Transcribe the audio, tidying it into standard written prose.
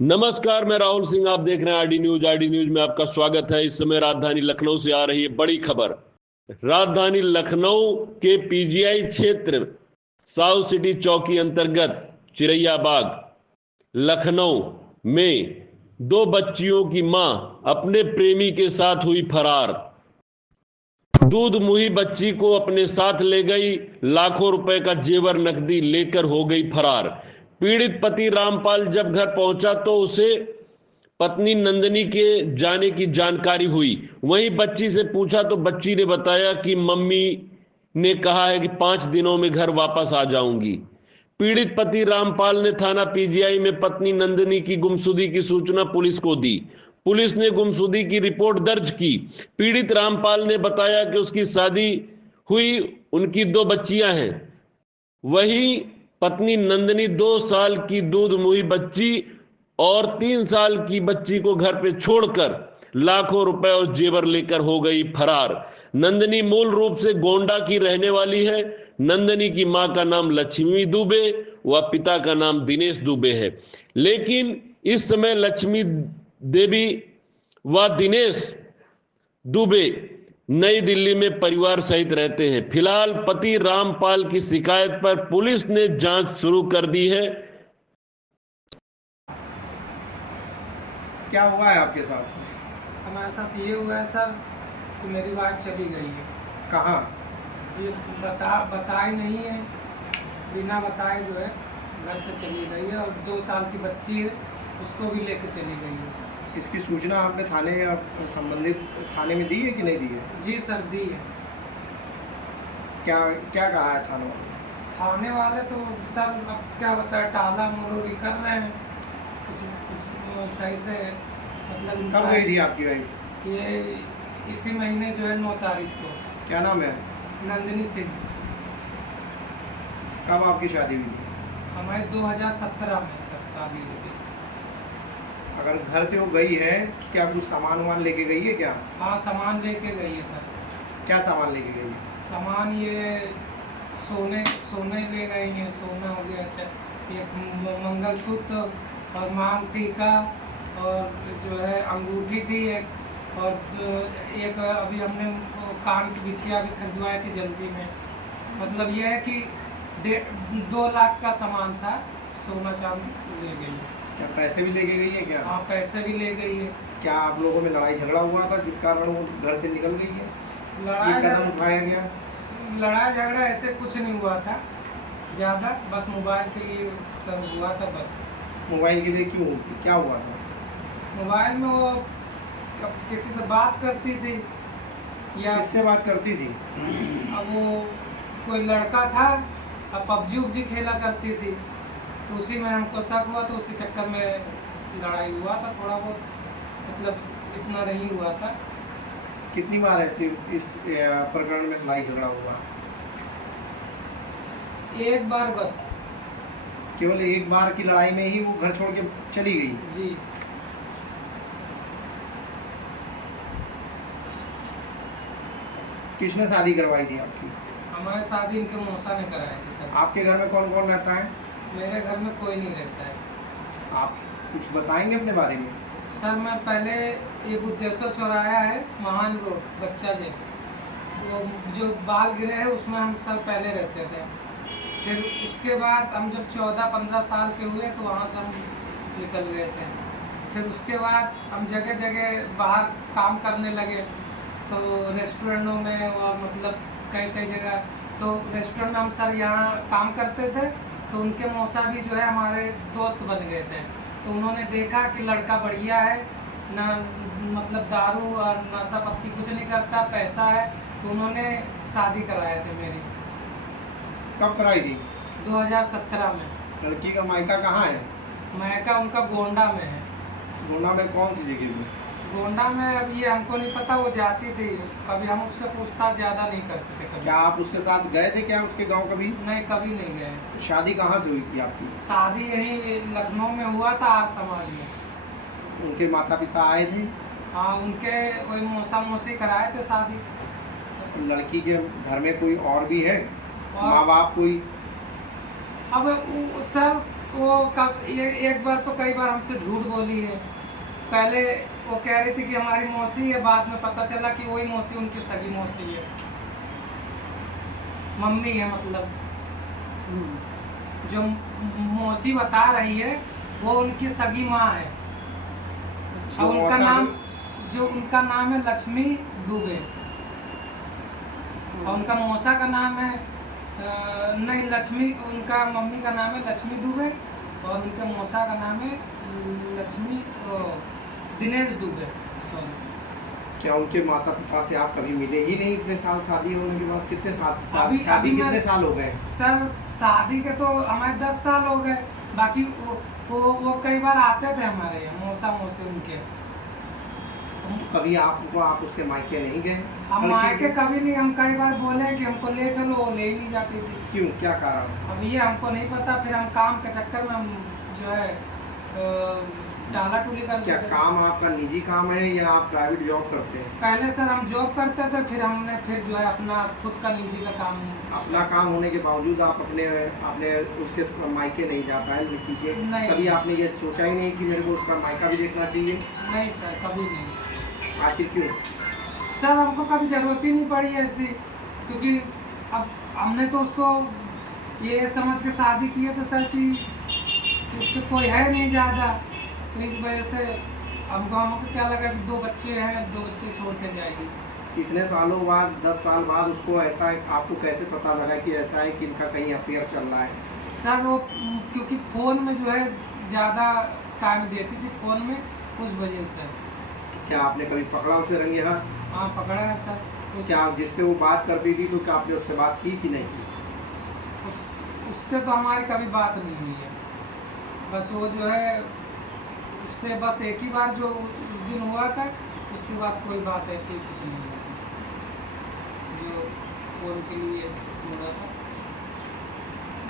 नमस्कार, मैं राहुल सिंह। आप देख रहे हैं आरडी न्यूज। आरडी न्यूज में आपका स्वागत है। इस समय राजधानी लखनऊ से आ रही है बड़ी खबर। राजधानी लखनऊ के पीजीआई क्षेत्र साउथ सिटी चौकी अंतर्गत चिरैया बाग लखनऊ में दो बच्चियों की मां अपने प्रेमी के साथ हुई फरार। दूध मुही बच्ची को अपने साथ ले गई, लाखों रुपए का जेवर नकदी लेकर हो गई फरार। पीड़ित पति रामपाल जब घर पहुंचा तो उसे पत्नी नंदिनी के जाने की जानकारी हुई। वहीं बच्ची से पूछा तो बच्ची ने बताया कि मम्मी ने कहा है कि 5 दिनों में घर वापस आ जाऊंगी। पीड़ित पति रामपाल ने थाना पीजीआई में पत्नी नंदिनी की गुमशुदगी की सूचना पुलिस को दी। पुलिस ने गुमशुदगी की रिपोर्ट दर्ज की। पीड़ित रामपाल ने बताया कि उसकी शादी हुई, उनकी 2 बच्चियां हैं। वही पत्नी नंदिनी 2 साल की दूध मुही बच्ची और 3 साल की बच्ची को घर पे छोड़कर लाखों रुपए और जेवर लेकर हो गई फरार। नंदिनी मूल रूप से गोंडा की रहने वाली है। नंदिनी की मां का नाम लक्ष्मी दुबे व पिता का नाम दिनेश दुबे है। लेकिन इस समय लक्ष्मी देवी व दिनेश दुबे नई दिल्ली में परिवार सहित रहते हैं। फिलहाल पति रामपाल की शिकायत पर पुलिस ने जांच शुरू कर दी है। क्या हुआ है आपके साथ? हमारे साथ ये हुआ है सर कि मेरी वाइफ चली गई है। कहाँ? ये बताई नहीं है, बिना बताए जो है घर से चली गई है और 2 साल की बच्ची है, उसको भी लेकर चली गई है। इसकी सूचना आपने थाने या संबंधित थाने में दी है कि नहीं दी है? जी सर, दी है। क्या क्या कहा है थाने वाले? थाने वाले तो सर अब क्या बताए, टाला मरोड़ी कर रहे हैं। कुछ सही से मतलब कब गई थी आपकी वाइफ? ये इसी महीने जो है 9 तारीख को। क्या नाम है? नंदिनी सिंह। कब आपकी शादी हुई थी? हमारे 2017 में सर शादी हुई थी। अगर घर से वो गई है, क्या कुछ सामान वामान लेके गई है क्या? हाँ, सामान लेके गई है सर। क्या सामान लेके गई है? सामान ये सोने ले गई हैं। सोना हो गया, अच्छा, एक मंगलसूत्र और मांग टीका और जो है अंगूठी थी एक, और एक अभी हमने कान की बिछिया भी खरीदवाई थी जल्दी में। मतलब यह है कि 2 लाख का सामान था, सोना चांदी ले गई है। क्या पैसे भी लेके गई है क्या? हाँ, पैसे भी ले गई है। क्या आप लोगों में लड़ाई झगड़ा हुआ था जिस कारण वो घर से निकल गई है? ये कदम उठाया गया? लड़ाई झगड़ा ऐसे कुछ नहीं हुआ था ज़्यादा, बस मोबाइल के लिए सब हुआ था बस। मोबाइल के लिए क्यों? क्या हुआ था? मोबाइल में वो किसी से बात करती थी या किससे बात करती थी? अब वो कोई लड़का था, अब पबजी खेला करती थी, तो उसी में हमको शक हुआ, तो उसी चक्कर में लड़ाई हुआ था थोड़ा बहुत। मतलब इतना नहीं हुआ था। कितनी बार ऐसे इस प्रकरण में लड़ाई झगड़ा हुआ? एक बार बस। केवल एक बार की लड़ाई में ही वो घर छोड़ के चली गई? जी। किसने शादी करवाई थी आपकी? हमारे शादी इनके मौसा ने कराई थी सर। आपके घर में कौन कौन रहता है? मेरे घर में कोई नहीं रहता है। आप कुछ बताएंगे अपने बारे में? सर मैं पहले ये बुद्धेश्वर चौराया है, महान रोड, बच्चा जे, वो जो बाल गिरे हैं उसमें हम सब पहले रहते थे। फिर उसके बाद हम जब 14-15 साल के हुए तो वहाँ से हम निकल गए थे। फिर उसके बाद हम जगह जगह बाहर काम करने लगे, तो रेस्टोरेंटों में और मतलब कई जगह। तो रेस्टोरेंट में हम सर यहाँ काम करते थे, तो उनके मौसा भी जो है हमारे दोस्त बन गए थे। तो उन्होंने देखा कि लड़का बढ़िया है ना, मतलब दारू और नशा पत्ती कुछ नहीं करता, पैसा है, तो उन्होंने शादी कराया थे मेरी। कब कराई थी? 2017 में। लड़की का मायका कहाँ है? मायका उनका गोंडा में है। गोंडा में कौन सी जगह में? गोंडा में अब ये हमको नहीं पता, वो जाती थी, कभी हम उससे पूछताछ ज़्यादा नहीं करते थे कभी। क्या आप उसके साथ गए थे क्या उसके गांव कभी? नहीं, कभी नहीं गए। शादी कहाँ से हुई थी आपकी? शादी यहीं लखनऊ में हुआ था, आर्य समाज में। उनके माता पिता आए थे? हाँ, उनके वही मौसा मौसी कराए थे शादी। लड़की के घर में कोई और भी है? और माँ बाप कोई? अब सर वो एक बार तो कई बार हमसे झूठ बोली है। पहले वो कह रही थी कि हमारी मौसी है, बाद में पता चला कि वही मौसी उनकी सगी मौसी है, मम्मी है मतलब। जो मौसी बता रही है वो उनकी सगी माँ है। और उनका नाम है लक्ष्मी दुबे, और उनका मौसा का नाम है नहीं लक्ष्मी, उनका मम्मी का नाम है लक्ष्मी दुबे और उनके मौसा का नाम है दिनेश दुबे। क्या उनके माता पिता से आप कभी मिले ही नहीं इतने साल शादी होने के बाद? कितने साल शादी कितने साल हो गए? सर शादी के तो हमारे 10 साल हो गए। बाकी वो कई बार आते थे हमारे यहाँ, मौसा मौसी उनके। तो कभी आप उसके मायके नहीं गए? हम मायके कभी नहीं। हम कई बार बोले कि हमको ले चलो, वो ले नहीं जाती थी। क्यों, क्या कारण? अब ये हमको नहीं पता। फिर हम काम के चक्कर में हम जो है डाला टूली करते। क्या काम आपका निजी काम है या आप प्राइवेट जॉब करते हैं? पहले सर हम जॉब करते थे, फिर हमने जो है अपना खुद का निजी का काम। अपना काम होने के बावजूद आप अपने उसके मायके नहीं जा पाए? कभी आपने ये सोचा ही नहीं कि मेरे को उसका मायका भी देखना चाहिए? नहीं सर, कभी नहीं। आखिर क्यों? सर हमको कभी जरूरत ही नहीं पड़ी ऐसी, क्योंकि अब हमने तो उसको ये समझ के शादी की है तो सर कि उसके कोई है नहीं ज़्यादा, तो इस वजह से हमको क्या लगा कि 2 बच्चे हैं, 2 बच्चे छोड़ के जाएगी। इतने सालों बाद 10 साल बाद उसको ऐसा आपको कैसे पता लगा कि ऐसा है कि इनका कहीं अफेयर चल रहा है? सर वो क्योंकि फ़ोन में जो है ज़्यादा टाइम देती थी फ़ोन में, उस वजह से। क्या आपने कभी पकड़ा उसे रंगे हाथ? हाँ पकड़ा है सर। क्या जिससे वो बात करती थी तो क्या आपने उससे बात की कि नहीं की? उससे तो हमारी कभी बात नहीं हुई है। बस वो जो है उससे बस एक ही बार जो उस दिन हुआ था, उसके बाद कोई बात ऐसी कुछ नहीं है जो फ़ोन के लिए